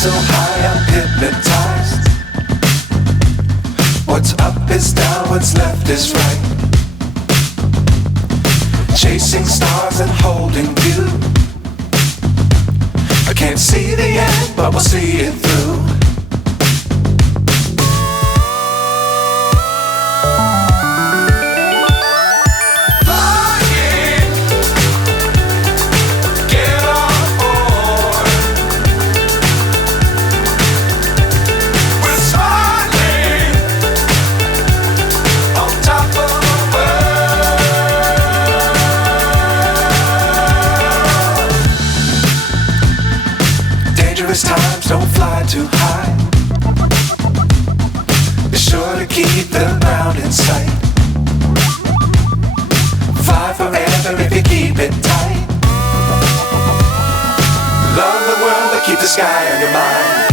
so high I'm hypnotized. What's up is down, what's left is right. Chasing stars and holding you. I can't see the end, but we'll see it through. Dangerous times, don't fly too high. Be sure to keep the ground in sight. Fly forever if you keep it tight. Love the world, but keep the sky on your mind.